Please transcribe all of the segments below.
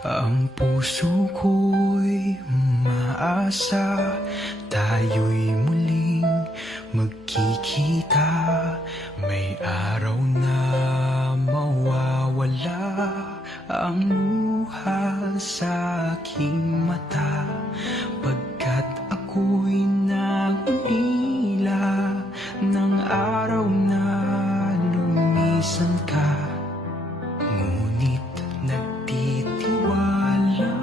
Ang puso ko'y umaasa, tayo'y muling magkikita. May araw na mawawala ang luha sa aking mata, pagkat ako'y nag-ulila ng araw na lumisan ka. Ngunit nagtitiwala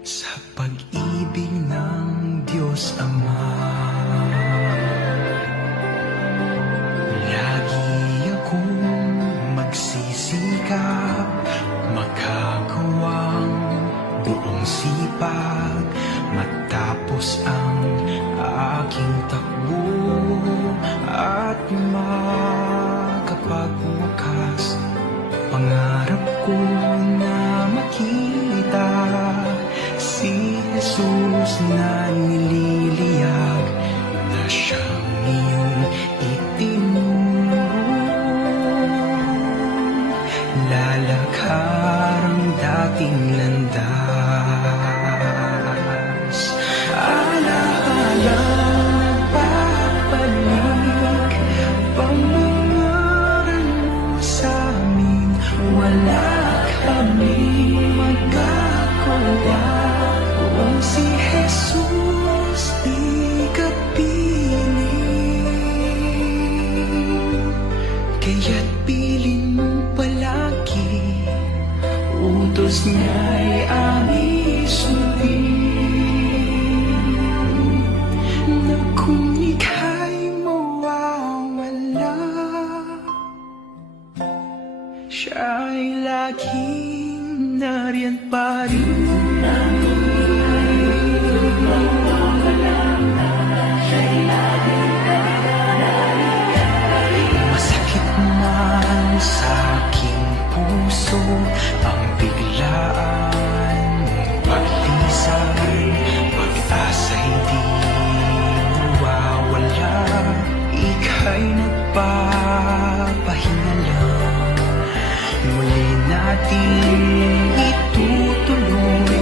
sa pag-ibig ng Diyos Ama. Lagi akong magsisikap, makagawang buong sipag, matapos ang aking takbo at makapagwakas. Pangarap ko na makita si Jesus na nililiyag, na siyang iyong itinuro. Lalakar ang dating landas, alaala nagbabalik, pangangaral mo sa amin. Wala kaming magagawa kung si Jesus di ka piling. Kaya't piling mo palagi, utos niya'y aming sundin. Na kung ika'y mawawala, siya'y laging nariyan pa rin. Masakit man sa aking puso ang biglaan mong paglisan, pag-asa'y di nawawala. Ika'y nagpapahinga lang, muli natin itutuloy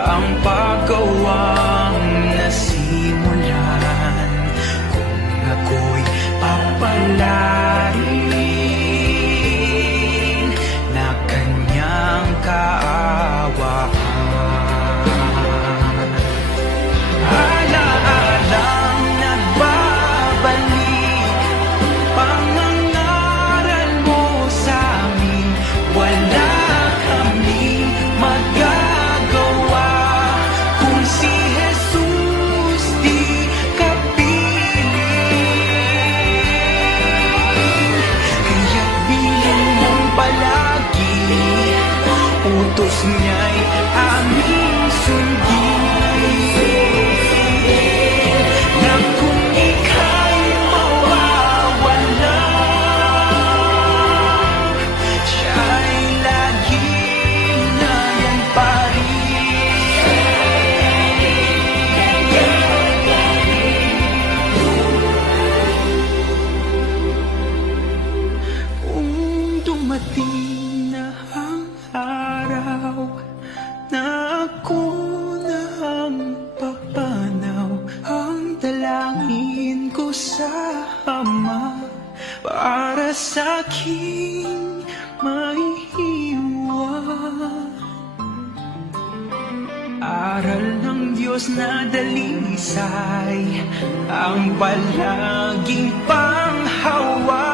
ang paggawang nasimulan. Kung ako'y papalarin na kanyang kaawaan, alaalang nagbabalik, pangangaral mo sa amin. Wala kaming magagawa kung si Jesus di ka piling. Kaya't bilin mong palagi, utos niya'y aming sundin. Na kung ika'y mawawala, siya'y laging nariyan pa rin. Kung dumating na ang araw na ako na ang papanaw, ang dalangin ko sa Ama para sa'king maiiwan. Aral ng Diyos na dalisay ang palaging panghawakan.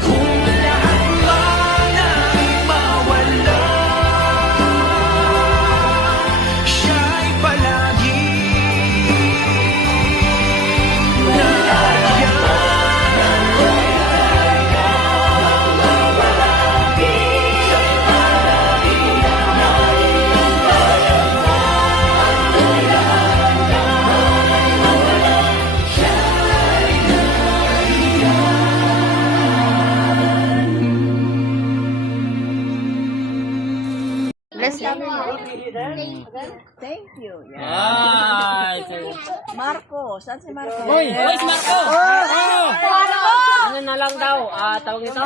Kung lahat man ay mawala, siya'y palaging nariyan. Thank you. Ay, Marco, saan si Marco? Uy, si Marco! Oh! Ano na lang daw? Tawag nito?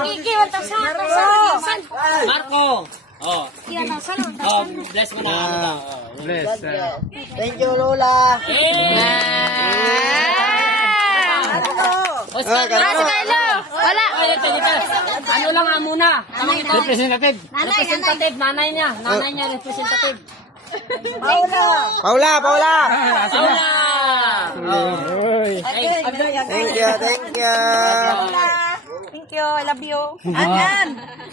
Marco! Oh. Oh, bless mo na. Ano daw? Bless. Thank you, Lola. Oscar! Wala! Ano lang muna? Tawag ito? Representative. Representative, nanay niya. Nanay niya, representative. Paula. Paula. Paula! Thank you. Thank you, I love you. Anan.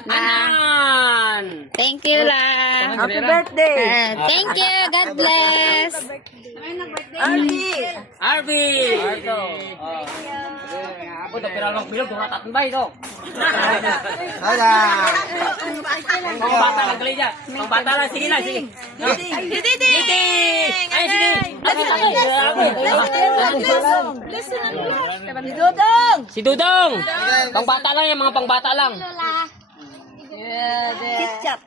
Anan! Thank you, La. Happy birthday. Thank you. God bless. Arby. Arby! Arto. Ako daw, pero lang bilog, mga tatambay ito. Hola. Mga bata lang galing dyan. Mga bata lang, sige na, sige. Giting! Ay, sige. Si Dudong. Si Dudong! Pangbata lang yan, mga pangbata lang. Ketchup.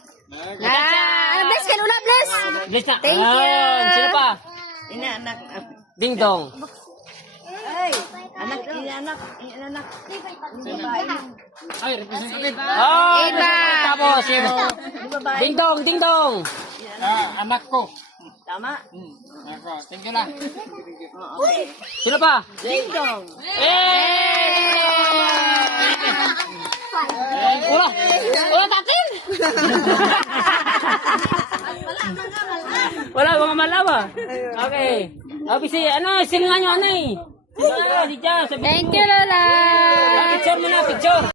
Bless ka, Lola. Bless. Bless na. Thank you. Sino pa? Inaanak. Ding Dong. Ay, anak, inaanak. Ay, representative. Oh, Iba. tapos, sino? Ding Dong, Ding Dong. Anak ko. Tama. Thank you na. Sino pa? Ding dong. Wala. Wala tatin. Wala, mga malawa. Okay. Kasi, silingan nyo, ano eh. Di dyan, sabi Thank you, Lola. Picture mo na, picture.